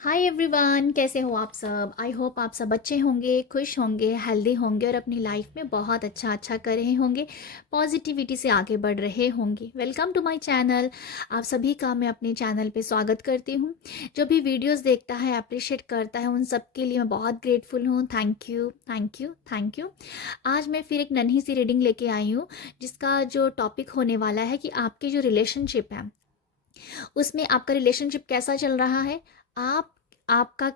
Hi everyone, कैसे हो आप सब। आई होप आप सब अच्छे होंगे, खुश होंगे, हेल्दी होंगे और अपनी लाइफ में बहुत अच्छा अच्छा कर रहे होंगे, पॉजिटिविटी से आगे बढ़ रहे होंगे। Welcome to my channel. आप सभी का मैं अपने चैनल पे स्वागत करती हूँ। जो भी वीडियोस देखता है, अप्रिशिएट करता है, उन सब के लिए मैं बहुत ग्रेटफुल हूँ। Thank you, thank you, thank you. आज मैं फिर एक नन्ही सी रीडिंग लेके आई हूँ, जिसका जो टॉपिक होने वाला है कि आपके जो रिलेशनशिप है उसमें आपका रिलेशनशिप कैसा चल रहा है। आप आपका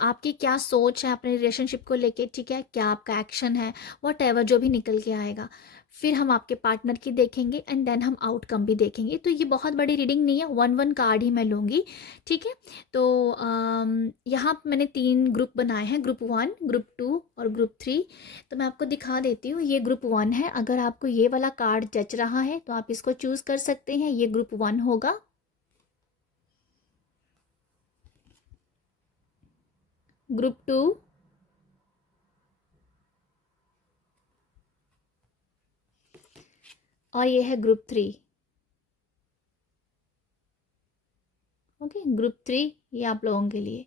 आपकी क्या सोच है अपने रिलेशनशिप को लेके, ठीक है, क्या आपका एक्शन है, वट एवर जो भी निकल के आएगा। फिर हम आपके पार्टनर की देखेंगे एंड देन हम आउटकम भी देखेंगे। तो ये बहुत बड़ी रीडिंग नहीं है, वन वन कार्ड ही मैं लूँगी, ठीक है। तो यहाँ पे मैंने 3 ग्रुप बनाए हैं, ग्रुप 1, ग्रुप 2 और ग्रुप 3। तो मैं आपको दिखा देती हूँ। ये ग्रुप 1 है। अगर आपको ये वाला कार्ड जच रहा है तो आप इसको चूज़ कर सकते हैं, ये ग्रुप 1 होगा। ग्रुप 2, और ये है ग्रुप 3। ओके, ग्रुप 3 ये आप लोगों के लिए।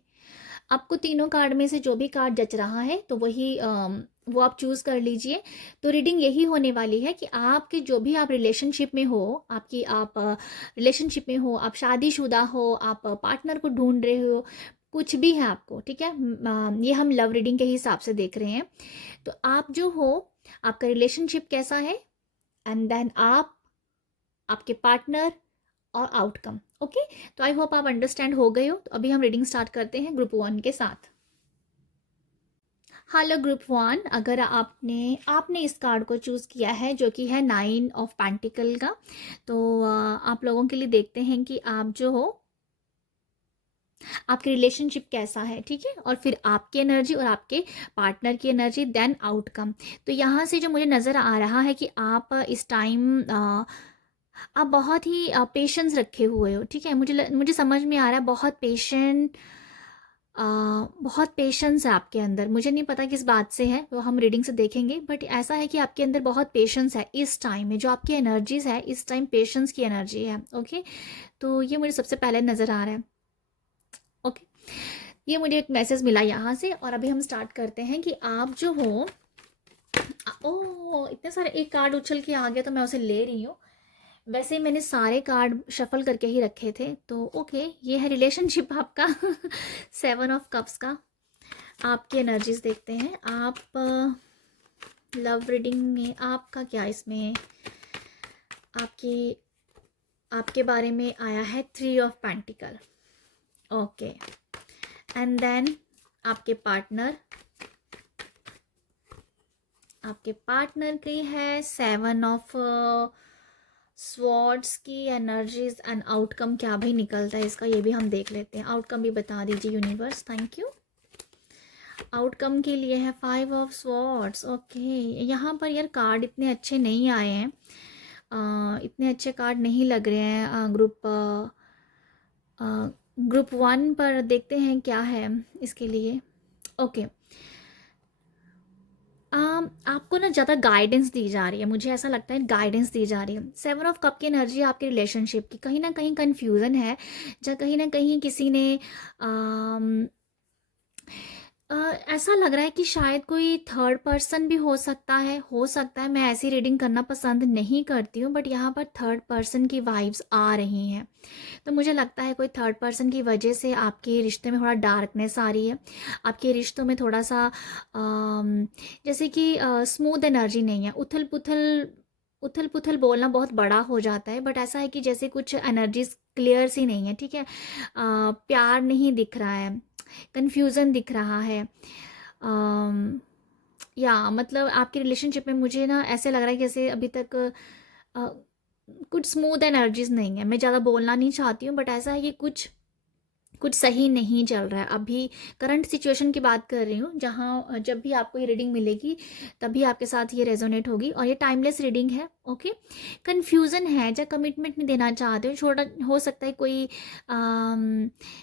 आपको तीनों कार्ड में से जो भी कार्ड जच रहा है तो वही वो आप चूज़ कर लीजिए। तो रीडिंग यही होने वाली है कि आपके जो भी आप रिलेशनशिप में हो, आपकी आप रिलेशनशिप में हो, आप शादीशुदा हो, आप पार्टनर को ढूंढ रहे हो, कुछ भी है आपको, ठीक है। ये हम लव रीडिंग के हिसाब से देख रहे हैं। तो आप जो हो, आपका रिलेशनशिप कैसा है, एंड देन आप, आपके पार्टनर और आउटकम। ओके, तो आई होप आप अंडरस्टैंड हो गए हो। तो अभी हम रीडिंग स्टार्ट करते हैं ग्रुप 1 के साथ। हेलो ग्रुप 1, अगर आपने आपने इस कार्ड को चूज़ किया है जो कि है 9 ऑफ पेंटिकल का, तो आप लोगों के लिए देखते हैं कि आप जो हो, आपके रिलेशनशिप कैसा है, ठीक है। और फिर आपकी एनर्जी और आपके पार्टनर की एनर्जी, देन आउटकम। तो यहाँ से जो मुझे नज़र आ रहा है कि आप इस टाइम आप बहुत ही पेशेंस रखे हुए हो, ठीक है। मुझे समझ में आ रहा है, बहुत पेशेंस है आपके अंदर। मुझे नहीं पता किस बात से है, वो हम रीडिंग से देखेंगे, बट ऐसा है कि आपके अंदर बहुत पेशेंस है इस टाइम में। जो आपकी एनर्जीज है इस टाइम, पेशेंस की एनर्जी है। ओके, तो ये मुझे सबसे पहले नज़र आ रहा है। ओके, ये मुझे एक मैसेज मिला यहाँ से। और अभी हम स्टार्ट करते हैं कि आप जो हो, ओ इतने सारे, एक कार्ड उछल के आ गया तो मैं उसे ले रही हूँ। वैसे मैंने सारे कार्ड शफल करके ही रखे थे। तो ओके, ये है रिलेशनशिप आपका। 7 ऑफ कप्स का। आपकी एनर्जीज देखते हैं। आप लव रीडिंग में आपका क्या, इसमें आपकी आपके बारे में आया है 3 of pentacle. Okay, and then आपके पार्टनर की है 7 ऑफ स्वॉर्ड्स की एनर्जीज। एंड आउटकम क्या भी निकलता है इसका, ये भी हम देख लेते हैं। आउटकम भी बता दीजिए यूनिवर्स, थैंक यू। आउटकम के लिए है 5 ऑफ स्वॉर्ड्स। ओके, यहाँ पर यार कार्ड इतने अच्छे नहीं आए हैं, इतने अच्छे कार्ड नहीं लग रहे हैं। ग्रुप 1 पर देखते हैं क्या है इसके लिए। ओके, आपको ना ज़्यादा गाइडेंस दी जा रही है, मुझे ऐसा लगता है गाइडेंस दी जा रही है। 7 ऑफ कप की एनर्जी आपके रिलेशनशिप की, कहीं ना कहीं कन्फ्यूज़न है, या कहीं ना कहीं किसी ने अ, ऐसा लग रहा है कि शायद कोई थर्ड पर्सन भी हो सकता है। मैं ऐसी रीडिंग करना पसंद नहीं करती हूँ, बट यहाँ पर थर्ड पर्सन की वाइब्स आ रही हैं। तो मुझे लगता है कोई थर्ड पर्सन की वजह से आपके रिश्ते में थोड़ा डार्कनेस आ रही है। आपके रिश्तों में थोड़ा सा जैसे कि स्मूथ एनर्जी नहीं है, उथल पुथल बोलना बहुत बड़ा हो जाता है, बट ऐसा है कि जैसे कुछ एनर्जीज क्लियर सी नहीं है, ठीक है। प्यार नहीं दिख रहा है, कन्फ्यूज़न दिख रहा है। या मतलब आपके रिलेशनशिप में मुझे ना ऐसे लग रहा है कि जैसे अभी तक अ, कुछ स्मूथ एनर्जीज नहीं है। मैं ज़्यादा बोलना नहीं चाहती हूँ, बट ऐसा है कि कुछ कुछ सही नहीं चल रहा है अभी। करंट सिचुएशन की बात कर रही हूँ, जहाँ जब भी आपको ये रीडिंग मिलेगी तभी आपके साथ ये रेजोनेट होगी। और ये टाइमलेस रीडिंग है। ओके, कन्फ्यूज़न है, या कमिटमेंट नहीं देना चाहते हो, छोटा हो सकता है कोई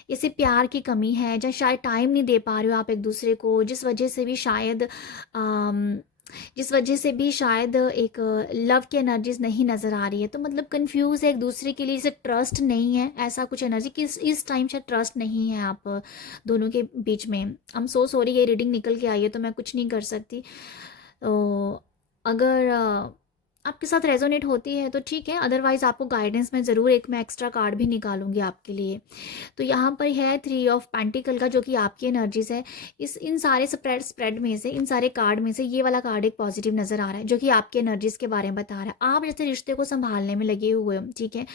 इसे प्यार की कमी है, या शायद टाइम नहीं दे पा रहे हो आप एक दूसरे को, जिस वजह से भी शायद जिस वजह से भी शायद एक लव की एनर्जीज नहीं नज़र आ रही है। तो मतलब कंफ्यूज है एक दूसरे के लिए, जैसे ट्रस्ट नहीं है, ऐसा कुछ एनर्जी कि इस टाइम शायद ट्रस्ट नहीं है आप दोनों के बीच में। आई एम सो सॉरी, ये रीडिंग निकल के आई है तो मैं कुछ नहीं कर सकती। तो अगर आपके साथ रेजोनेट होती है तो ठीक है, अदरवाइज़ आपको गाइडेंस में ज़रूर एक मैं एक्स्ट्रा कार्ड भी निकालूंगी आपके लिए। तो यहाँ पर है 3 ऑफ पेंटिकल का, जो कि आपकी एनर्जीज है। इस इन सारे स्प्रेड में से, इन सारे कार्ड में से ये वाला कार्ड एक पॉजिटिव नज़र आ रहा है, जो कि आपकी एनर्जीज के बारे में बता रहा है। आप जैसे रिश्ते को संभालने में लगे हुए हो, ठीक है,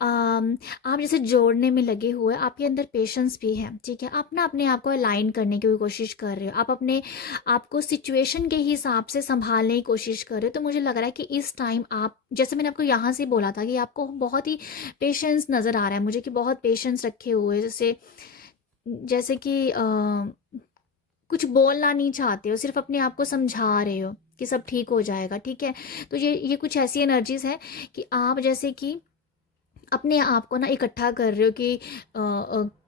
आप जैसे जोड़ने में लगे हुए, आपके अंदर पेशेंस भी है, ठीक है। आप ना अपने आप को अलाइन करने की कोशिश कर रहे हो, आप अपने आपको सिचुएशन के हिसाब से संभालने की कोशिश कर रहे हो। तो मुझे लग रहा है कि इस टाइम आप, जैसे मैंने आपको यहाँ से बोला था कि आपको बहुत ही पेशेंस नज़र आ रहा है मुझे, कि बहुत पेशेंस रखे हुए, जैसे जैसे कि कुछ बोलना नहीं चाहते हो, सिर्फ अपने आप को समझा रहे हो कि सब ठीक हो जाएगा, ठीक है। तो ये कुछ ऐसी एनर्जीज है कि आप जैसे कि अपने आप को ना इकट्ठा कर रहे हो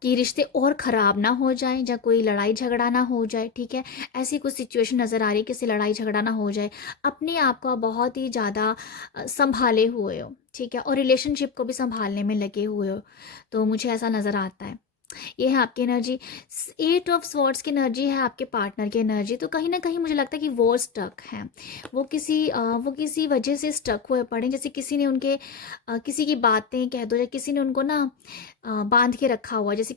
कि रिश्ते और ख़राब ना हो जाए, या कोई लड़ाई झगड़ा ना हो जाए, ठीक है। ऐसी कुछ सिचुएशन नज़र आ रही है, किसी लड़ाई झगड़ा ना हो जाए। अपने आप को आप बहुत ही ज़्यादा संभाले हुए हो, ठीक है, और रिलेशनशिप को भी संभालने में लगे हुए हो। तो मुझे ऐसा नज़र आता है। ये है आपकी एनर्जी। 8 ऑफ स्वॉर्ड्स की एनर्जी है आपके पार्टनर की एनर्जी। तो कहीं ना कहीं मुझे लगता है कि वो स्टक हैं, वो किसी वजह से स्टक हुए पड़े, जैसे किसी ने उनके किसी की बातें कह दो, या किसी ने उनको ना बांध के रखा हुआ, जैसे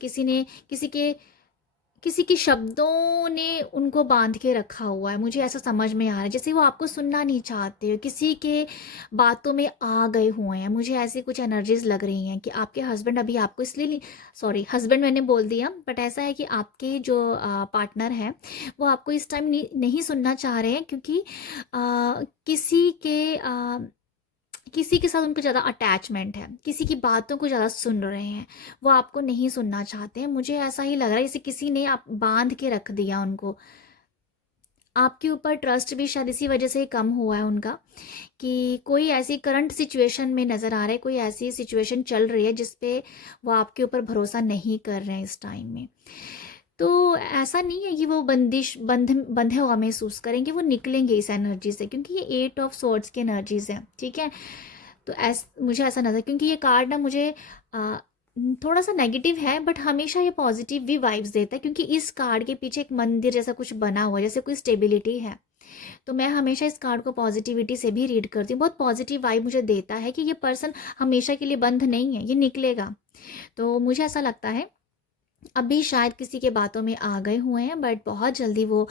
किसी के शब्दों ने उनको बांध के रखा हुआ है। मुझे ऐसा समझ में आ रहा है, जैसे वो आपको सुनना नहीं चाहते हो, किसी के बातों में आ गए हुए हैं। मुझे ऐसी कुछ एनर्जीज लग रही हैं कि आपके हस्बैंड अभी आपको इसलिए नहीं, सॉरी हस्बैंड मैंने बोल दिया, बट ऐसा है कि आपके जो पार्टनर है वो आपको इस टाइम नहीं सुनना चाह रहे हैं, क्योंकि किसी के साथ उनको ज़्यादा अटैचमेंट है, किसी की बातों को ज़्यादा सुन रहे हैं, वो आपको नहीं सुनना चाहते हैं। मुझे ऐसा ही लग रहा है जैसे किसी ने आप बांध के रख दिया उनको। आपके ऊपर ट्रस्ट भी शायद इसी वजह से ही कम हुआ है उनका, कि कोई ऐसी करंट सिचुएशन में नज़र आ रहा है, कोई ऐसी सिचुएशन चल रही है जिस पे वो आपके ऊपर भरोसा नहीं कर रहे हैं इस टाइम में। तो ऐसा नहीं है कि वो बंधे हुआ महसूस करेंगे, वो निकलेंगे इस एनर्जी से, क्योंकि ये 8 ऑफ स्वॉर्ड्स की एनर्जीज है, ठीक है। तो मुझे ऐसा नजर, क्योंकि ये कार्ड ना मुझे आ, थोड़ा सा नेगेटिव है, बट हमेशा ये पॉजिटिव भी वाइब्स देता है, क्योंकि इस कार्ड के पीछे एक मंदिर जैसा कुछ बना हुआ है, जैसे कोई स्टेबिलिटी है। तो मैं हमेशा इस कार्ड को पॉजिटिविटी से भी रीड करती हूँ, बहुत पॉजिटिव वाइब मुझे देता है कि ये पर्सन हमेशा के लिए बंद नहीं है, ये निकलेगा। तो मुझे ऐसा लगता है अभी शायद किसी के बातों में आ गए हुए हैं, बट बहुत जल्दी वो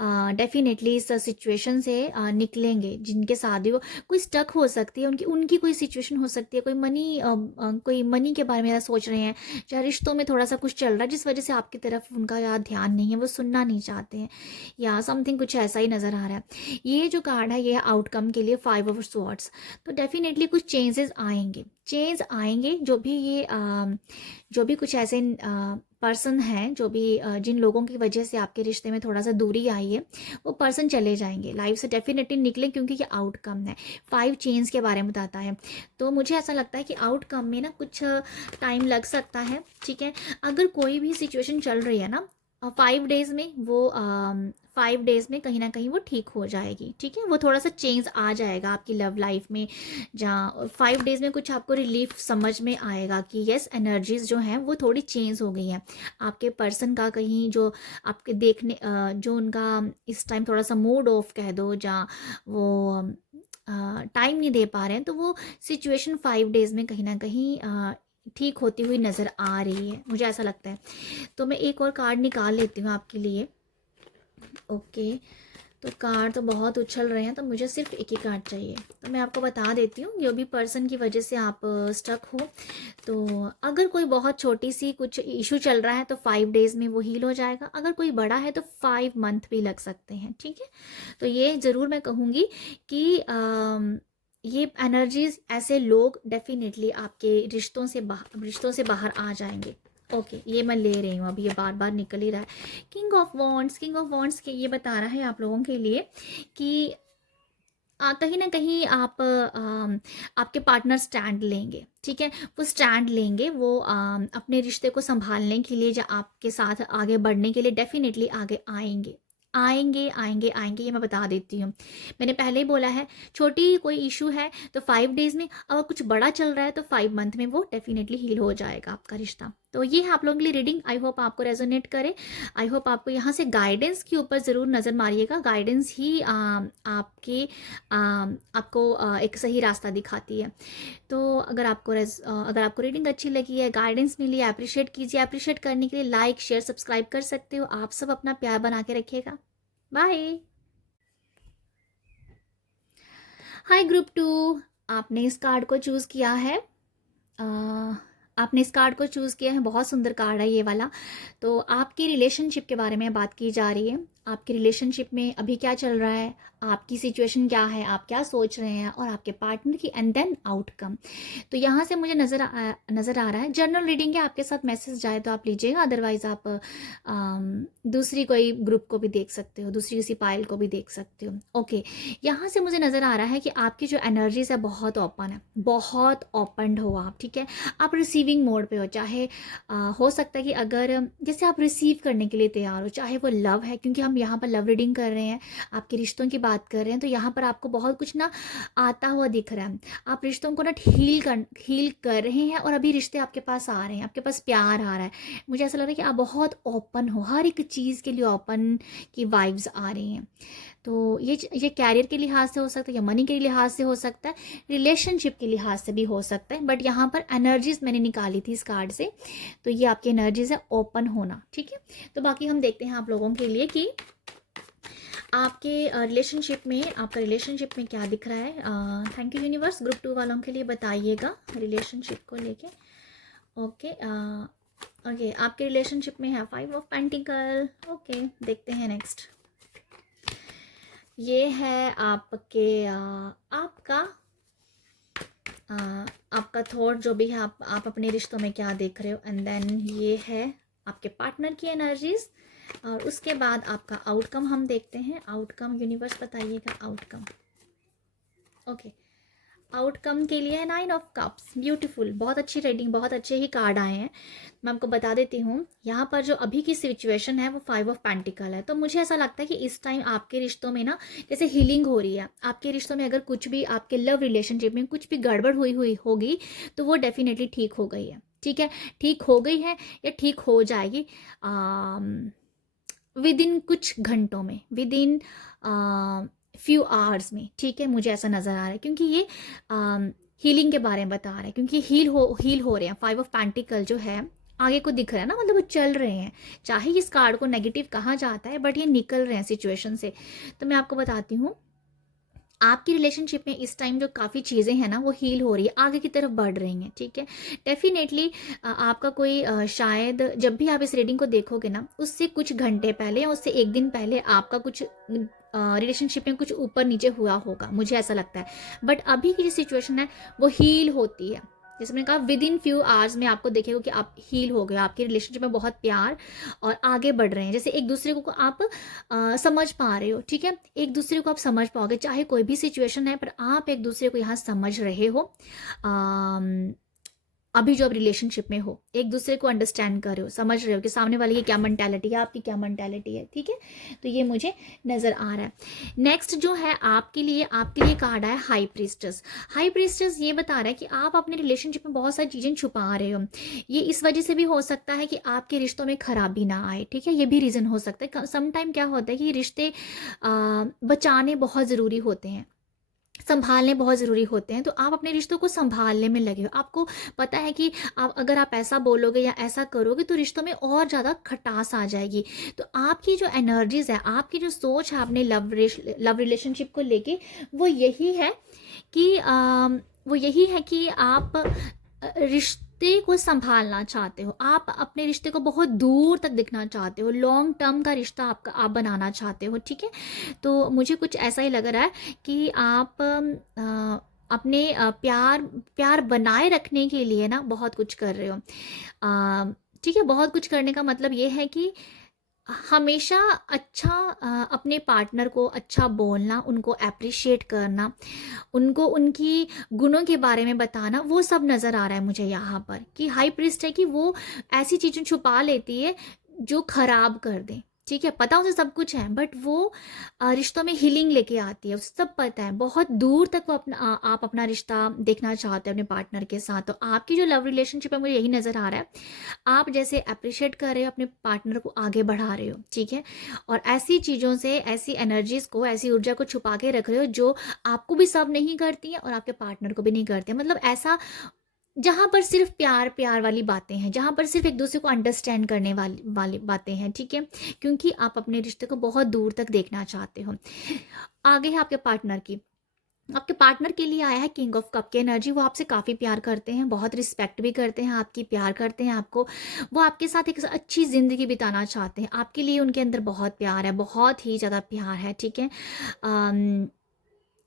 डेफिनेटली इस सिचुएशन से निकलेंगे। जिनके साथ भी वो कोई स्टक हो सकती है, उनकी उनकी कोई सिचुएशन हो सकती है, कोई मनी के बारे में ऐसा सोच रहे हैं, या रिश्तों में थोड़ा सा कुछ चल रहा है जिस वजह से आपकी तरफ उनका या ध्यान नहीं है, वो सुनना नहीं चाहते हैं, या समथिंग कुछ ऐसा ही नज़र आ रहा है। ये जो कार्ड है ये आउटकम के लिए 5 ऑफ स्वॉर्ड्स। तो डेफिनेटली कुछ चेंज आएंगे, जो भी कुछ ऐसे पर्सन हैं, जो भी जिन लोगों की वजह से आपके रिश्ते में थोड़ा सा दूरी आई है, वो पर्सन चले जाएंगे लाइफ से, डेफिनेटली निकलें, क्योंकि ये आउटकम है। 5 चेंज के बारे में बताता है। तो मुझे ऐसा लगता है कि आउटकम में ना कुछ टाइम लग सकता है, ठीक है। अगर कोई भी सिचुएशन चल रही है ना, 5 डेज में वो 5 डेज में कहीं ना कहीं वो ठीक हो जाएगी, ठीक है। वो थोड़ा सा चेंज आ जाएगा आपकी लव लाइफ में, जहाँ 5 डेज में कुछ आपको रिलीफ समझ में आएगा कि यस, एनर्जीज जो हैं वो थोड़ी चेंज हो गई हैं। आपके पर्सन का कहीं जो आपके जो उनका इस टाइम थोड़ा सा मूड ऑफ कह दो, जहाँ वो टाइम नहीं दे पा रहे हैं, तो वो सिचुएशन 5 डेज में कहीं ना कहीं ठीक होती हुई नज़र आ रही है, मुझे ऐसा लगता है। तो मैं एक और कार्ड निकाल लेती हूँ आपके लिए। ओके, तो कार्ड तो बहुत उछल रहे हैं, तो मुझे सिर्फ एक ही कार्ड चाहिए। तो मैं आपको बता देती हूँ, जो भी पर्सन की वजह से आप स्टक हो, तो अगर कोई बहुत छोटी सी कुछ इशू चल रहा है तो 5 डेज में वो हील हो जाएगा। अगर कोई बड़ा है तो 5 मंथ भी लग सकते हैं, ठीक है। तो ये ज़रूर मैं कहूँगी कि ये एनर्जीज, ऐसे लोग डेफिनेटली आपके रिश्तों से बाहर आ जाएंगे। ओके, ये मैं ले रही हूँ, अभी ये बार बार निकल ही रहा है। किंग ऑफ वॉन्ड्स के ये बता रहा है आप लोगों के लिए कि कहीं ना कहीं आपके पार्टनर स्टैंड लेंगे, ठीक है। वो स्टैंड लेंगे, वो अपने रिश्ते को संभालने के लिए, या आपके साथ आगे बढ़ने के लिए डेफिनेटली आगे आएंगे आएंगे आएंगे, ये मैं बता देती हूँ। मैंने पहले ही बोला है, छोटी कोई इशू है तो 5 डेज़ में, अगर कुछ बड़ा चल रहा है तो 5 मंथ में वो डेफिनेटली हील हो जाएगा आपका रिश्ता। तो ये है आप लोगों के लिए रीडिंग। आई होप आपको रेजोनेट करे। आई होप आपको यहाँ से गाइडेंस के ऊपर ज़रूर नज़र मारिएगा। गाइडेंस ही आपको एक सही रास्ता दिखाती है। तो अगर आपको रीडिंग अच्छी लगी है, गाइडेंस मिली है, अप्रिशिएट कीजिए। अप्रिशिएट करने के लिए लाइक शेयर सब्सक्राइब कर सकते हो। आप सब अपना प्यार बना के रखिएगा। बाय। हाय ग्रुप 2, आपने इस कार्ड को चूज़ किया है। आपने इस कार्ड को चूज़ किया है, बहुत सुंदर कार्ड है ये वाला। तो आपकी रिलेशनशिप के बारे में बात की जा रही है। आपकी रिलेशनशिप में अभी क्या चल रहा है, आपकी सिचुएशन क्या है, आप क्या सोच रहे हैं, और आपके पार्टनर की, एंड देन आउटकम। तो यहाँ से मुझे नज़र आ रहा है, जनरल रीडिंग है, आपके साथ मैसेज जाए तो आप लीजिएगा, अदरवाइज़ आप दूसरी कोई ग्रुप को भी देख सकते हो, दूसरी किसी पाइल को भी देख सकते हो। ओके, यहाँ से मुझे नज़र आ रहा है कि आपकी जो एनर्जीज है बहुत ओपन है, बहुत ओपन हो आप, ठीक है। आप रिसीविंग मोड पे हो, चाहे हो सकता है कि अगर जैसे आप रिसीव करने के लिए तैयार हो, चाहे वो लव है, क्योंकि हम यहाँ पर लव रीडिंग कर रहे हैं, आपके रिश्तों की बात कर रहे हैं, तो यहाँ पर आपको बहुत कुछ ना आता हुआ दिख रहा है। आप रिश्तों को ना हील कर रहे हैं, और अभी रिश्ते आपके पास आ रहे हैं, आपके पास प्यार आ रहा है। मुझे ऐसा लग रहा है कि आप बहुत ओपन हो, हर एक चीज़ के लिए ओपन की वाइब्स आ रही हैं। तो ये कैरियर के लिहाज से हो सकता है, या मनी के लिहाज से हो सकता है, रिलेशनशिप के लिहाज से भी हो सकता है, बट यहाँ पर एनर्जीज मैंने निकाली थी इस कार्ड से, तो ये आपकी एनर्जीज है ओपन होना, ठीक है। तो बाकी हम देखते हैं आप लोगों के लिए कि आपके रिलेशनशिप में, आपका रिलेशनशिप में क्या दिख रहा है। Thank you universe. ग्रुप 2 वालों के लिए बताइएगा रिलेशनशिप को लेके। ओके, ओके, आपके रिलेशनशिप में है 5 ऑफ पेंटिकल। ओके, देखते हैं नेक्स्ट। ये है आपके आपका थॉट जो भी है, आप अपने रिश्तों में क्या देख रहे हो, एंड देन ये है आपके पार्टनर की एनर्जीज, और उसके बाद आपका आउटकम हम देखते हैं। आउटकम यूनिवर्स बताइएगा आउटकम। ओके, आउटकम के लिए है 9 ऑफ कप्स। ब्यूटीफुल, बहुत अच्छी रीडिंग, बहुत अच्छे ही कार्ड आए हैं। मैं आपको बता देती हूँ, यहाँ पर जो अभी की सिचुएशन है वो 5 ऑफ पेंटिकल है। तो मुझे ऐसा लगता है कि इस टाइम आपके रिश्तों में ना जैसे हीलिंग हो रही है। आपके रिश्तों में अगर कुछ भी, आपके लव रिलेशनशिप में कुछ भी गड़बड़ हुई होगी, तो वो डेफिनेटली ठीक हो गई है, ठीक है। ठीक हो गई है या ठीक हो जाएगी विद इन कुछ घंटों में, विद इन फ्यू आवर्स में, ठीक है। मुझे ऐसा नज़र आ रहा है, क्योंकि ये हीलिंग के बारे में बता रहा है, क्योंकि हील हो रहे हैं। 5 ऑफ पेंटिकल जो है आगे को दिख रहा है ना, मतलब वो चल रहे हैं। चाहे इस कार्ड को नेगेटिव कहा जाता है, बट ये निकल रहे हैं सिचुएशन से। तो मैं आपको बताती हूँ, आपकी रिलेशनशिप में इस टाइम जो काफ़ी चीज़ें हैं ना वो हील हो रही है, आगे की तरफ बढ़ रही हैं, ठीक है। डेफिनेटली आपका कोई शायद जब भी आप इस रीडिंग को देखोगे ना, उससे कुछ घंटे पहले या उससे एक दिन पहले आपका कुछ रिलेशनशिप में कुछ ऊपर नीचे हुआ होगा, मुझे ऐसा लगता है। बट अभी की जो सिचुएशन है वो हील होती है। जैसे मैंने कहा, विद इन फ्यू आवर्स में आपको देखेगा कि आप हील हो गए, आपके रिलेशनशिप में बहुत प्यार और आगे बढ़ रहे हैं। जैसे एक दूसरे को आप समझ पा रहे हो, ठीक है। एक दूसरे को आप समझ पाओगे, चाहे कोई भी सिचुएशन है, पर आप एक दूसरे को यहाँ समझ रहे हो। अभी जो आप रिलेशनशिप में हो, एक दूसरे को अंडरस्टैंड कर रहे हो, समझ रहे हो कि सामने वाले की क्या मेंटालिटी है, आपकी क्या मेंटालिटी है, ठीक है। तो ये मुझे नज़र आ रहा है। नेक्स्ट जो है आपके लिए कार्ड है हाई प्रीस्टेस। हाई प्रीस्टेस ये बता रहा है कि आप अपने रिलेशनशिप में बहुत सारी चीज़ें छुपा रहे हो। ये इस वजह से भी हो सकता है कि आपके रिश्तों में खराबी ना आए, ठीक है। ये भी रीज़न हो सकता है। समटाइम क्या होता है कि रिश्ते बचाने बहुत ज़रूरी होते हैं, संभालने बहुत ज़रूरी होते हैं। तो आप अपने रिश्तों को संभालने में लगे हो। आपको पता है कि अगर आप ऐसा बोलोगे या ऐसा करोगे तो रिश्तों में और ज़्यादा खटास आ जाएगी। तो आपकी जो एनर्जीज़ है, आपकी जो सोच है अपने लव रिलेशनशिप को लेके, वो यही है कि आप रिश्ते को संभालना चाहते हो। आप अपने रिश्ते को बहुत दूर तक दिखना चाहते हो, लॉन्ग टर्म का रिश्ता आप बनाना चाहते हो, ठीक है। तो मुझे कुछ ऐसा ही लग रहा है कि आप अपने प्यार बनाए रखने के लिए ना बहुत कुछ कर रहे हो, ठीक है। बहुत कुछ करने का मतलब ये है कि हमेशा अच्छा अपने पार्टनर को अच्छा बोलना, उनको अप्रिशिएट करना, उनको उनकी गुणों के बारे में बताना, वो सब नज़र आ रहा है मुझे यहाँ पर। कि हाई प्रीस्ट है कि वो ऐसी चीज़ें छुपा लेती है जो खराब कर दें, ठीक है, पता उसे सब कुछ है, बट वो रिश्तों में हीलिंग लेके आती है, उसे सब पता है, बहुत दूर तक वो आप अपना रिश्ता देखना चाहते हैं अपने पार्टनर के साथ। तो आपकी जो लव रिलेशनशिप है, मुझे यही नज़र आ रहा है, आप जैसे अप्रिशिएट कर रहे हो अपने पार्टनर को, आगे बढ़ा रहे हो, ठीक है, और ऐसी चीज़ों से, ऐसी एनर्जीज को, ऐसी ऊर्जा को छुपा के रख रहे हो जो आपको भी सब नहीं करती है और आपके पार्टनर को भी नहीं करती है। मतलब ऐसा जहाँ पर सिर्फ प्यार प्यार वाली बातें हैं, जहाँ पर सिर्फ एक दूसरे को अंडरस्टैंड करने वाली वाली बातें हैं, ठीक है, क्योंकि आप अपने रिश्ते को बहुत दूर तक देखना चाहते हो। आगे है आपके पार्टनर की, आपके पार्टनर के लिए आया है किंग ऑफ कप की एनर्जी। वो आपसे काफ़ी प्यार करते हैं, बहुत रिस्पेक्ट भी करते हैं आपकी, प्यार करते हैं आपको, वो आपके साथ एक अच्छी ज़िंदगी बिताना चाहते हैं, आपके लिए उनके अंदर बहुत प्यार है, बहुत ही ज़्यादा प्यार है, ठीक है। अम,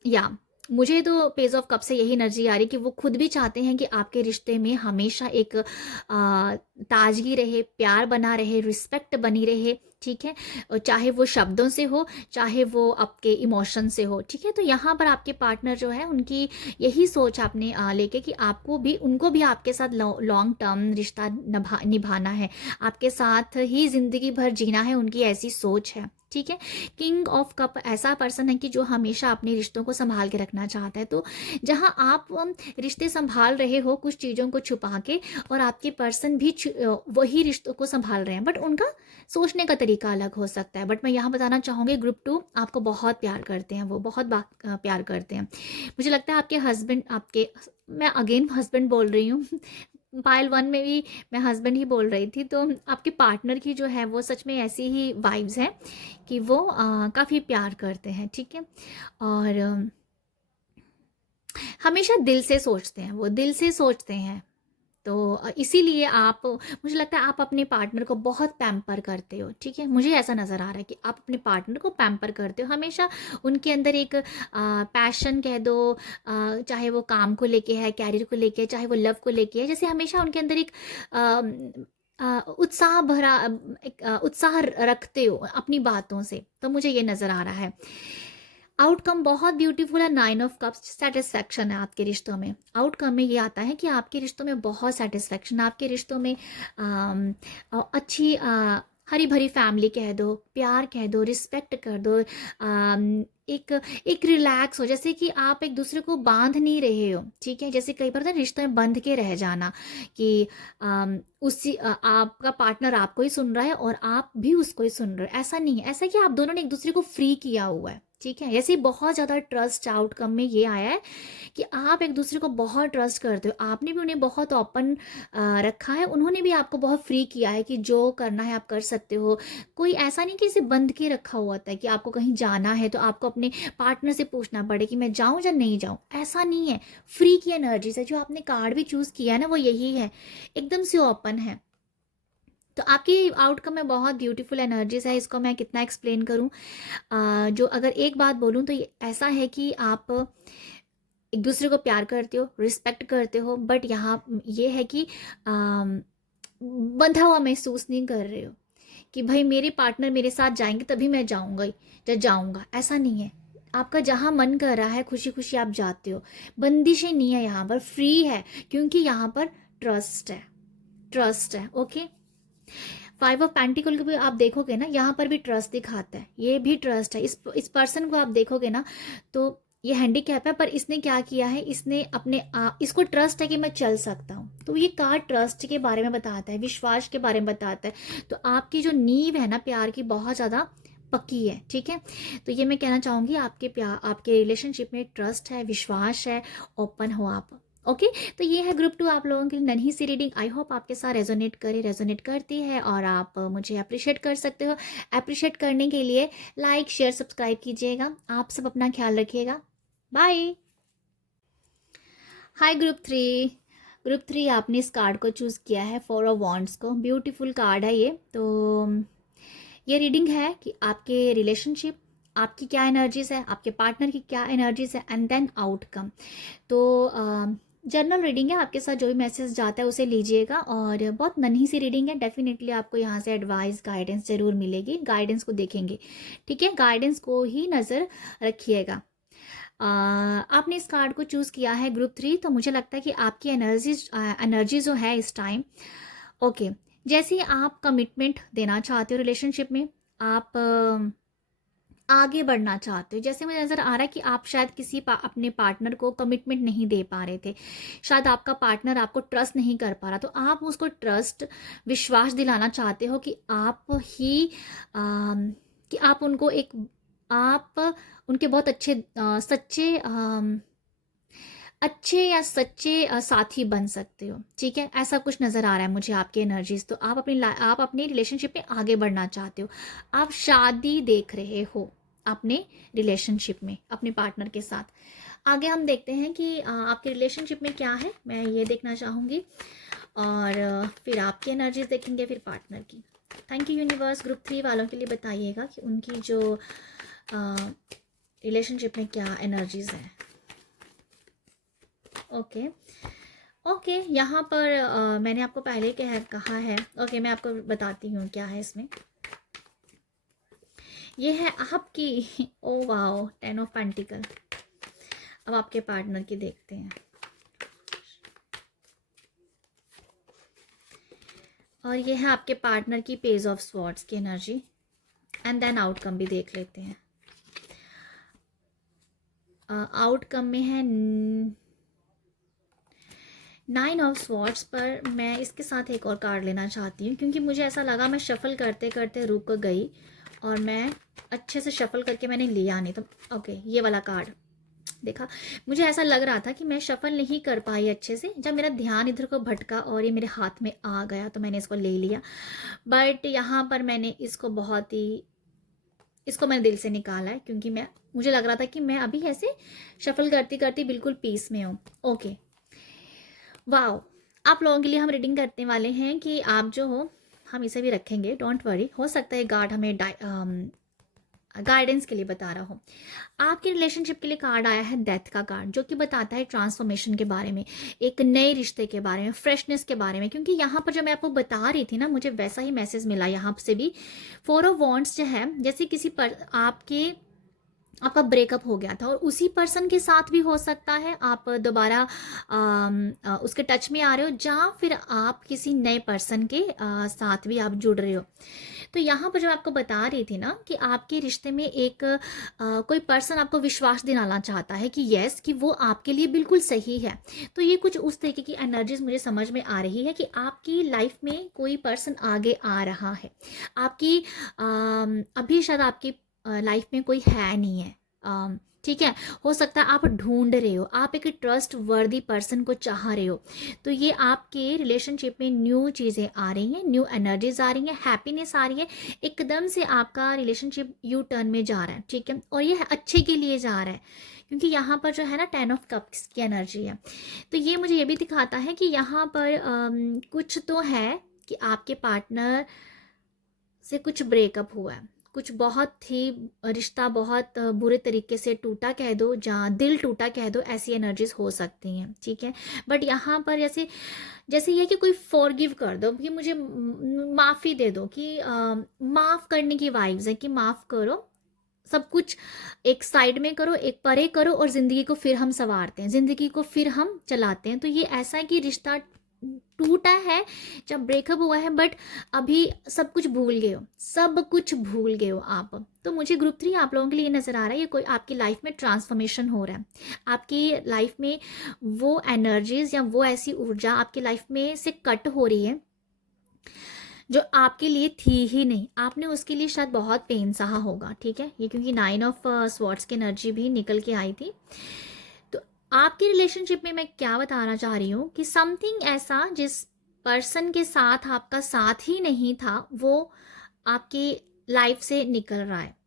या मुझे तो पेज ऑफ कप से यही एनर्जी आ रही कि वो खुद भी चाहते हैं कि आपके रिश्ते में हमेशा एक ताजगी रहे, प्यार बना रहे, रिस्पेक्ट बनी रहे, ठीक है, और चाहे वो शब्दों से हो, चाहे वो आपके इमोशन से हो, ठीक है। तो यहाँ पर आपके पार्टनर जो है, उनकी यही सोच आपने लेके कि आपको भी, उनको भी आपके साथ लॉन्ग टर्म रिश्ता निभाना है, आपके साथ ही ज़िंदगी भर जीना है, उनकी ऐसी सोच है, ठीक है। किंग ऑफ कप ऐसा पर्सन है कि जो हमेशा अपने रिश्तों को संभाल के रखना चाहता है। तो जहाँ आप रिश्ते संभाल रहे हो कुछ चीज़ों को छुपा के, और आपके पर्सन भी वही रिश्तों को संभाल रहे हैं, बट उनका सोचने का तरीका अलग हो सकता है। बट मैं यहाँ बताना चाहूँगी, ग्रुप 2 आपको बहुत प्यार करते हैं, वो बहुत प्यार करते हैं। मुझे लगता है आपके हस्बैंड, आपके, मैं अगेन हस्बैंड बोल रही हूँ पायल 1 में भी मैं हस्बैंड ही बोल रही थी। तो आपके पार्टनर की जो है वो सच में ऐसी ही वाइब्स हैं कि वो काफ़ी प्यार करते हैं, ठीक है, और हमेशा दिल से सोचते हैं, वो दिल से सोचते हैं। तो इसीलिए आप, मुझे लगता है आप अपने पार्टनर को बहुत पैम्पर करते हो, ठीक है, मुझे ऐसा नज़र आ रहा है कि आप अपने पार्टनर को पैम्पर करते हो हमेशा। उनके अंदर एक पैशन कह दो, चाहे वो काम को लेके है, कैरियर को लेके है, चाहे वो लव को लेके है, जैसे हमेशा उनके अंदर एक उत्साह भरा, एक उत्साह रखते हो अपनी बातों से। तो मुझे ये नज़र आ रहा है। आउटकम बहुत ब्यूटीफुल है, 9 ऑफ कप्स, सेटिस्फैक्शन है आपके रिश्तों में। आउटकम में ये आता है कि आपके रिश्तों में बहुत सेटिस्फैक्शन, आपके रिश्तों में अच्छी हरी भरी फैमिली कह दो, प्यार कह दो, रिस्पेक्ट कर दो, एक एक रिलैक्स हो, जैसे कि आप एक दूसरे को बांध नहीं रहे हो, ठीक है। जैसे कई बार होता है रिश्तों में बंध के रह जाना, कि आपका पार्टनर आपको ही सुन रहा है और आप भी उसको ही सुन रहे हो, ऐसा नहीं है, ऐसा कि आप दोनों ने एक दूसरे को फ्री किया हुआ है, ठीक है। ऐसे बहुत ज़्यादा ट्रस्ट आउटकम में ये आया है कि आप एक दूसरे को बहुत ट्रस्ट करते हो, आपने भी उन्हें बहुत ओपन रखा है, उन्होंने भी आपको बहुत फ्री किया है कि जो करना है आप कर सकते हो। कोई ऐसा नहीं कि इसे बंद के रखा हुआ था कि आपको कहीं जाना है तो आपको अपने पार्टनर से पूछना पड़े कि मैं जाऊँ या नहीं जाऊँ, ऐसा नहीं है। फ्री की एनर्जी से जो आपने कार्ड भी चूज़ किया है ना, वो यही है, एकदम से ओपन है। तो आपकी आउटकम में बहुत ब्यूटीफुल एनर्जीज है, इसको मैं कितना एक्सप्लेन करूं। जो अगर एक बात बोलूं तो ये ऐसा है कि आप एक दूसरे को प्यार करते हो, रिस्पेक्ट करते हो, बट यहाँ ये है कि बंधा हुआ महसूस नहीं कर रहे हो कि भाई मेरे पार्टनर मेरे साथ जाएंगे तभी मैं जाऊंगा या जाऊंगा, ऐसा नहीं है। आपका जहाँ मन कर रहा है खुशी खुशी आप जाते हो, बंदिशें नहीं है यहाँ पर, फ्री है, क्योंकि यहाँ पर ट्रस्ट है, ट्रस्ट है, ओके। 5 ऑफ पेंटिकल को भी आप देखोगे ना, यहाँ पर भी ट्रस्ट दिखाता है, ये भी ट्रस्ट है। इस पर्सन को आप देखोगे ना, तो ये हैंडीकैप है, पर इसने क्या किया है, इसने अपने इसको ट्रस्ट है कि मैं चल सकता हूँ। तो ये कार्ड ट्रस्ट के बारे में बताता है, विश्वास के बारे में बताता है। तो आपकी जो नींव है ना प्यार की, बहुत ज़्यादा पक्की है, ठीक है। तो ये मैं कहना चाहूँगी, आपके प्यार, आपके रिलेशनशिप में ट्रस्ट है, विश्वास है, ओपन हो आप, ओके। तो ये है ग्रुप 2 आप लोगों की नन्ही सी रीडिंग। आई होप आपके साथ रेजोनेट करे, रेजोनेट करती है, और आप मुझे अप्रिशिएट कर सकते हो। अप्रिशिएट करने के लिए लाइक शेयर सब्सक्राइब कीजिएगा। आप सब अपना ख्याल रखिएगा, बाय। हाय ग्रुप 3 आपने इस कार्ड को चूज़ किया है, 4 ऑफ वॉन्ड्स को, ब्यूटीफुल कार्ड है ये। तो ये रीडिंग है कि आपके रिलेशनशिप, आपकी क्या एनर्जीज है, आपके पार्टनर की क्या एनर्जीज है, एंड देन आउटकम। तो जनरल रीडिंग है, आपके साथ जो भी मैसेज जाता है उसे लीजिएगा, और बहुत नन्ही सी रीडिंग है। डेफिनेटली आपको यहाँ से एडवाइस, गाइडेंस जरूर मिलेगी, गाइडेंस को देखेंगे, ठीक है, गाइडेंस को ही नज़र रखिएगा। आपने इस कार्ड को चूज़ किया है ग्रुप 3, तो मुझे लगता है कि आपकी एनर्जी जो है इस टाइम, ओके, जैसे आप कमिटमेंट देना चाहते हो रिलेशनशिप में, आप आगे बढ़ना चाहते हो। जैसे मुझे नज़र आ रहा है कि आप शायद अपने पार्टनर को कमिटमेंट नहीं दे पा रहे थे, शायद आपका पार्टनर आपको ट्रस्ट नहीं कर पा रहा, तो आप उसको ट्रस्ट, विश्वास दिलाना चाहते हो कि आप ही कि आप उनको एक आप उनके बहुत अच्छे सच्चे अच्छे या सच्चे साथी बन सकते हो। ठीक है, ऐसा कुछ नज़र आ रहा है मुझे आपकी एनर्जीज। तो आप अपनी रिलेशनशिप में आगे बढ़ना चाहते हो, आप शादी देख रहे हो अपने रिलेशनशिप में अपने पार्टनर के साथ। आगे हम देखते हैं कि आपके रिलेशनशिप में क्या है, मैं ये देखना चाहूँगी। और फिर आपकी एनर्जीज देखेंगे, फिर पार्टनर की। Thank you universe. ग्रुप 3 वालों के लिए बताइएगा कि उनकी जो रिलेशनशिप में क्या एनर्जीज हैं। ओके ओके, यहाँ पर मैंने आपको पहले कहा है। ओके, मैं आपको बताती हूँ क्या है इसमें। ये है आपकी ओ वाओ, 10 ऑफ पेंटिकल। अब आपके पार्टनर की देखते हैं, और ये है आपके पार्टनर की पेज ऑफ स्वॉर्ड्स की एनर्जी। एंड देन आउटकम भी देख लेते हैं। आउटकम में है 9 ऑफ स्वॉर्ड्स। पर मैं इसके साथ एक और कार्ड लेना चाहती हूँ, क्योंकि मुझे ऐसा लगा मैं शफल करते करते रुक गई और मैं अच्छे से शफल करके मैंने लिया नहीं। तो ओके, ये वाला कार्ड देखा, मुझे ऐसा लग रहा था कि मैं शफल नहीं कर पाई अच्छे से। जब मेरा ध्यान इधर को भटका और ये मेरे हाथ में आ गया तो मैंने इसको ले लिया। बट यहाँ पर मैंने इसको मैंने दिल से निकाला है, क्योंकि मुझे लग रहा था कि मैं अभी ऐसे शफल करती करती बिल्कुल पीस में हूँ। Okay, wow. आप लोगों के लिए हम रीडिंग करने वाले हैं कि आप जो हो, हम इसे भी रखेंगे, डोंट वरी। हो सकता है गार्ड हमें गाइडेंस के लिए बता रहा हूँ। आपके रिलेशनशिप के लिए कार्ड आया है डेथ का कार्ड, जो कि बताता है ट्रांसफॉर्मेशन के बारे में, एक नए रिश्ते के बारे में, फ्रेशनेस के बारे में। क्योंकि यहाँ पर जो मैं आपको बता रही थी ना, मुझे वैसा ही मैसेज मिला यहाँ से भी। 4 ऑफ वॉन्ड्स जो है, जैसे किसी पर आपका ब्रेकअप हो गया था और उसी पर्सन के साथ भी हो सकता है आप दोबारा उसके टच में आ रहे हो, या फिर आप किसी नए पर्सन के साथ भी आप जुड़ रहे हो। तो यहाँ पर जो आपको बता रही थी ना कि आपके रिश्ते में एक कोई पर्सन आपको विश्वास दिलाना चाहता है कि यस, कि वो आपके लिए बिल्कुल सही है। तो ये कुछ उस तरीके की एनर्जीज मुझे समझ में आ रही है कि आपकी लाइफ में कोई पर्सन आगे आ रहा है। आपकी अभी शायद आपकी लाइफ में कोई है नहीं है। ठीक है, हो सकता है आप ढूंढ रहे हो, आप एक ट्रस्ट वर्दी पर्सन को चाह रहे हो। तो ये आपके रिलेशनशिप में न्यू चीज़ें आ रही हैं, न्यू एनर्जीज आ रही हैं, हैप्पीनेस आ रही है। एकदम से आपका रिलेशनशिप यू टर्न में जा रहा है। ठीक है, और ये अच्छे के लिए जा रहा है, क्योंकि यहाँ पर जो है ना 10 ऑफ कप्स की एनर्जी है। तो ये मुझे ये भी दिखाता है कि यहाँ पर कुछ तो है कि आपके पार्टनर से कुछ ब्रेकअप हुआ है, कुछ बहुत ही रिश्ता बहुत बुरे तरीके से टूटा कह दो, जहाँ दिल टूटा कह दो, ऐसी एनर्जीज हो सकती हैं। ठीक है, बट यहाँ पर जैसे जैसे ये कि कोई फॉरगिव कर दो, कि मुझे माफ़ी दे दो, कि माफ़ करने की वाइब्स है, कि माफ़ करो, सब कुछ एक साइड में करो, एक परे करो, और ज़िंदगी को फिर हम संवारते हैं, ज़िंदगी को फिर हम चलाते हैं। तो ये ऐसा है कि रिश्ता टूटा है, जब ब्रेकअप हुआ है, बट अभी सब कुछ भूल गए हो, सब कुछ भूल गए हो आप। तो मुझे ग्रुप 3 आप लोगों के लिए नज़र आ रहा है, ये कोई आपकी लाइफ में ट्रांसफॉर्मेशन हो रहा है। आपकी लाइफ में वो एनर्जीज या वो ऐसी ऊर्जा आपकी लाइफ में से कट हो रही है जो आपके लिए थी ही नहीं। आपने उसके लिए शायद बहुत पेन सहा होगा। ठीक है, ये क्योंकि 9 ऑफ स्वॉर्ड्स की एनर्जी भी निकल के आई थी। तो आपकी रिलेशनशिप में मैं क्या बताना चाह रही हूँ कि समथिंग ऐसा जिस पर्सन के साथ आपका साथ ही नहीं था, वो आपकी लाइफ से निकल रहा है।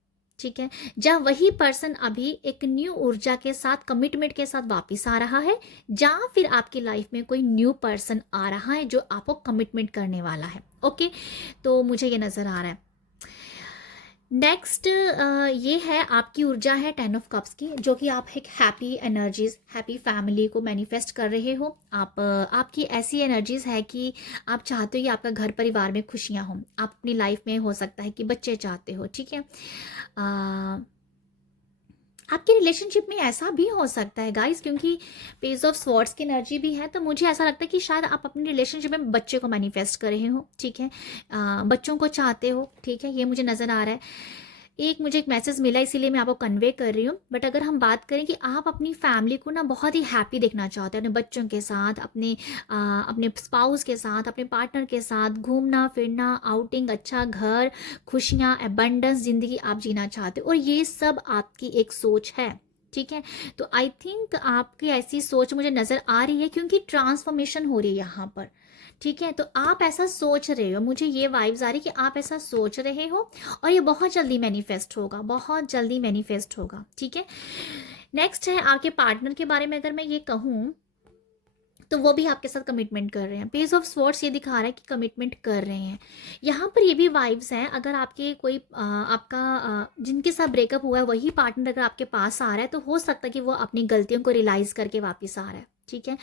ठीक है, जब वही पर्सन अभी एक न्यू ऊर्जा के साथ, कमिटमेंट के साथ वापस आ रहा है, या फिर आपकी लाइफ में कोई न्यू पर्सन आ रहा है जो आपको कमिटमेंट करने वाला है। ओके, तो मुझे ये नज़र आ रहा है। नेक्स्ट ये है आपकी ऊर्जा है 10 ऑफ कप्स की, जो कि आप एक हैप्पी एनर्जीज, हैप्पी फैमिली को मैनिफेस्ट कर रहे हो। आपकी ऐसी एनर्जीज है कि आप चाहते हो कि आपका घर परिवार में खुशियां हों। आप अपनी लाइफ में हो सकता है कि बच्चे चाहते हो। ठीक है, आपके रिलेशनशिप में ऐसा भी हो सकता है गाइस, क्योंकि पेज ऑफ स्वॉर्ड्स की एनर्जी भी है, तो मुझे ऐसा लगता है कि शायद आप अपने रिलेशनशिप में बच्चे को मैनिफेस्ट कर रहे हो, ठीक है, बच्चों को चाहते हो, ठीक है, ये मुझे नज़र आ रहा है। मुझे एक मैसेज मिला, इसीलिए मैं आपको कन्वे कर रही हूँ। बट अगर हम बात करें कि आप अपनी फैमिली को ना बहुत ही हैप्पी देखना चाहते हो, अपने बच्चों के साथ, अपने स्पाउस के साथ, अपने पार्टनर के साथ घूमना फिरना, आउटिंग, अच्छा घर, खुशियाँ, एबंडेंस ज़िंदगी आप जीना चाहते हो, और ये सब आपकी एक सोच है, ठीक है। तो आई थिंक आपकी ऐसी सोच मुझे नज़र आ रही है, क्योंकि ट्रांसफॉर्मेशन हो रही है यहाँ पर, ठीक है। तो आप ऐसा सोच रहे हो, मुझे ये वाइब्स आ रही है कि आप ऐसा सोच रहे हो, और ये बहुत जल्दी मैनिफेस्ट होगा, बहुत जल्दी मैनिफेस्ट होगा, ठीक है। नेक्स्ट है आपके पार्टनर के बारे में अगर मैं ये कहूँ, तो वो भी आपके साथ कमिटमेंट कर रहे हैं। पेज ऑफ स्वॉर्ड्स ये दिखा रहा है कि कमिटमेंट कर रहे हैं। यहाँ पर ये भी वाइब्स हैं, अगर आपके कोई जिनके साथ ब्रेकअप हुआ है वही पार्टनर अगर आपके पास आ रहा है, तो हो सकता है कि वो अपनी गलतियों को रियलाइज़ करके वापस आ रहा है, ठीक है।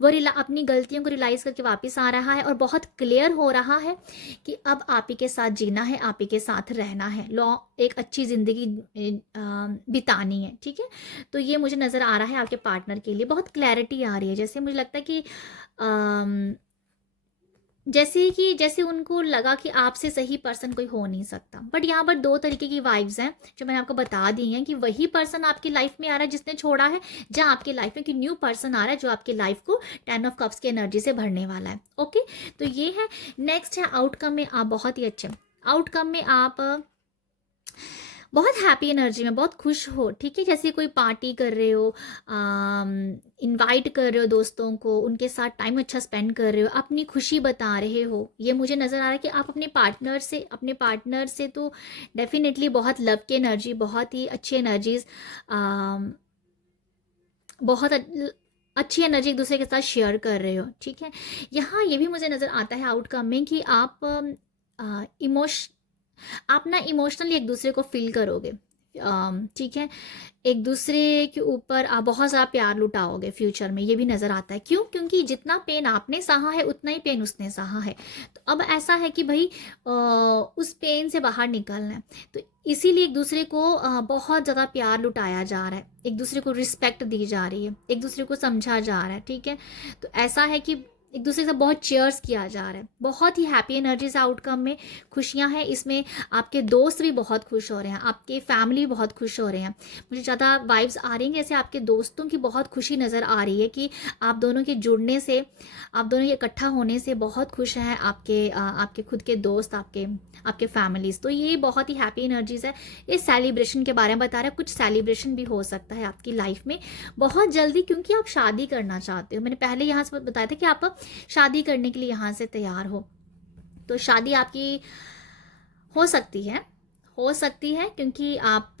वो अपनी गलतियों को रियलाइज़ करके वापस आ रहा है, और बहुत क्लियर हो रहा है कि अब आप ही के साथ जीना है, आप ही के साथ रहना है, एक अच्छी ज़िंदगी बितानी है, ठीक है। तो ये मुझे नज़र आ रहा है आपके पार्टनर के लिए, बहुत क्लैरिटी आ रही है, जैसे मुझे लगता है कि जैसे उनको लगा कि आपसे सही पर्सन कोई हो नहीं सकता। बट यहाँ पर दो तरीके की वाइब्स हैं जो मैंने आपको बता दी हैं, कि वही पर्सन आपकी लाइफ में आ रहा है जिसने छोड़ा है, जहाँ आपकी लाइफ में कि न्यू पर्सन आ रहा है जो आपकी लाइफ को 10 ऑफ कप्स की एनर्जी से भरने वाला है। ओके, तो ये है। नेक्स्ट है आउटकम में आप बहुत ही अच्छे, आउटकम में आप बहुत हैप्पी एनर्जी में, बहुत खुश हो, ठीक है। जैसे कोई पार्टी कर रहे हो, इनवाइट कर रहे हो दोस्तों को, उनके साथ टाइम अच्छा स्पेंड कर रहे हो, अपनी खुशी बता रहे हो, ये मुझे नज़र आ रहा है कि आप अपने पार्टनर से तो डेफिनेटली बहुत लव की एनर्जी, बहुत ही अच्छी एनर्जीज, बहुत अच्छी एनर्जी एक दूसरे के साथ शेयर कर रहे हो, ठीक है। यहाँ ये भी मुझे नज़र आता है आउटकम में कि आप ना इमोशनली एक दूसरे को फील करोगे, ठीक है। एक दूसरे के ऊपर आप बहुत ज़्यादा प्यार लुटाओगे फ्यूचर में, ये भी नज़र आता है। क्यों? क्योंकि जितना पेन आपने सहा है उतना ही पेन उसने सहा है। तो अब ऐसा है कि भाई उस पेन से बाहर निकलना है, तो इसीलिए एक दूसरे को बहुत ज़्यादा प्यार लुटाया जा रहा है, एक दूसरे को रिस्पेक्ट दी जा रही है, एक दूसरे को समझा जा रहा है, ठीक है। तो ऐसा है कि एक दूसरे से बहुत चेयर्स किया जा रहा है, बहुत ही हैप्पी एनर्जीज आउटकम में, खुशियां हैं इसमें। आपके दोस्त भी बहुत खुश हो रहे हैं, आपके फैमिली बहुत खुश हो रहे हैं। मुझे ज़्यादा वाइब्स आ रही हैं जैसे आपके दोस्तों की बहुत खुशी नज़र आ रही है कि आप दोनों के जुड़ने से, आप दोनों के इकट्ठा होने से बहुत खुश हैं आपके खुद के दोस्त, आपके फैमिलीज। तो ये बहुत ही हैप्पी एनर्जीज है। ये सेलिब्रेशन के बारे में बता रहा है, कुछ सेलिब्रेशन भी हो सकता है आपकी लाइफ में बहुत जल्दी, क्योंकि आप शादी करना चाहते हो। मैंने पहले यहाँ से बताया था कि आप शादी करने के लिए यहाँ से तैयार हो, तो शादी आपकी हो सकती है, क्योंकि आप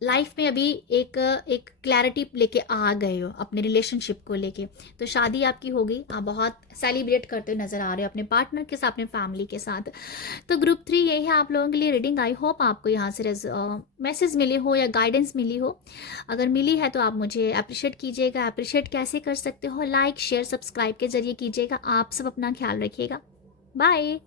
लाइफ में अभी एक क्लैरिटी लेके आ गए हो अपने रिलेशनशिप को लेके, तो शादी आपकी होगी। आप बहुत सेलिब्रेट करते हुए नज़र आ रहे हो अपने पार्टनर के साथ, अपने फैमिली के साथ। तो ग्रुप 3 ये है आप लोगों के लिए रीडिंग। आई होप आपको यहाँ से मैसेज मिले हो या गाइडेंस मिली हो। अगर मिली है तो आप मुझे अप्रिशिएट कीजिएगा। अप्रिशिएट कैसे कर सकते हो? लाइक शेयर सब्सक्राइब के जरिए कीजिएगा। आप सब अपना ख्याल रखिएगा। बाय।